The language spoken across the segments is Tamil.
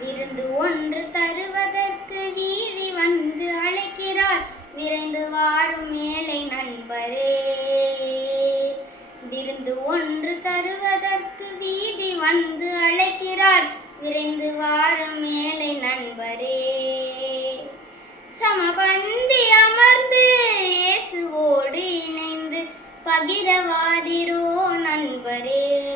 விருந்து ஒன்று தருவதற்கு வீதி வந்து அழைக்கிறார். விரைந்து வாரும் ஏழை நண்பரே. விருந்து ஒன்று தருவதற்கு வீதி வந்து அழைக்கிறார். விரைந்து வாரும் ஏழை நண்பரே. சமபந்தி அமர்ந்து இயேசுவோடு இணைந்து பகிரவாதிரோ நண்பரே.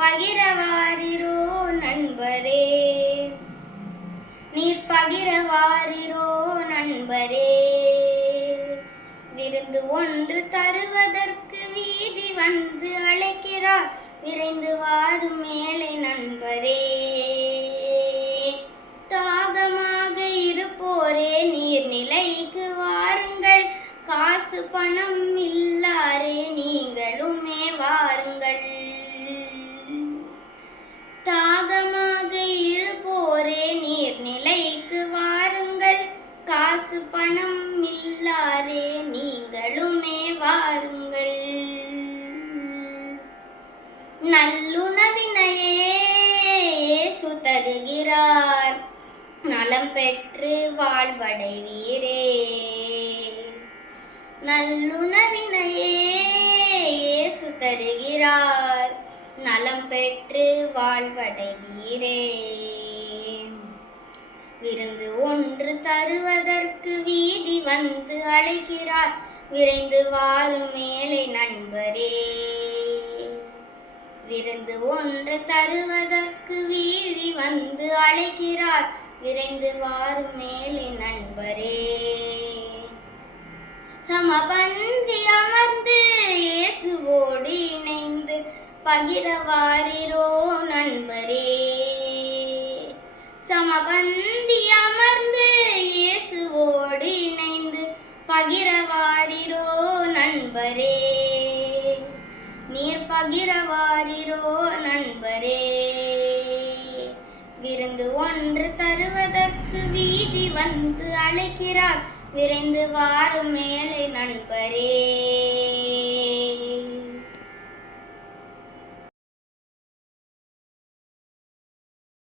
பகிரவாரிரோ நண்பரே. நீர் பகிரவாரிரோ நண்பரே. விருந்து ஒன்று தருவதற்கு வீதி வந்து அழைக்கிறார். விரைந்து வாரும் மேலே நண்பரே. தாகமாக இருப்போரே நீர்நிலைக்கு வாருங்கள். காசு பணம் இல்லாரே நீங்களுமே வாருங்கள். பணம் இல்லாரே நீங்களுமே வாருங்கள். நல்லுணவினையே சுதருகிறார் நலம் பெற்று வாழ்வடைவீரே. நல்லுணவினையே சுதருகிறார் நலம் பெற்று வாழ்வடைவீரே. விருந்து ஒன்று தருவதற்கு வீதி வந்து அழைக்கிறார். விரைந்து வாரு மேலே நண்பரே. விருந்து ஒன்று தருவதற்கு வீதி வந்து அழைக்கிறார். விரைந்து வாரும் மேலே நண்பரே. சமபந்தி அமர்ந்து இயேசுவோடு இணைந்து பகிரவாரிரோ நண்பரே. சமபந்தி அமர் இயேசுவோடு இணைந்து பகிரவாரிரோ நண்பரே. நீர் பகிரவாரிரோ நண்பரே. விருந்து ஒன்று தருவதற்கு வீதி வந்து அழைக்கிறார். விரைந்து வாரும் மேலே நண்பரே.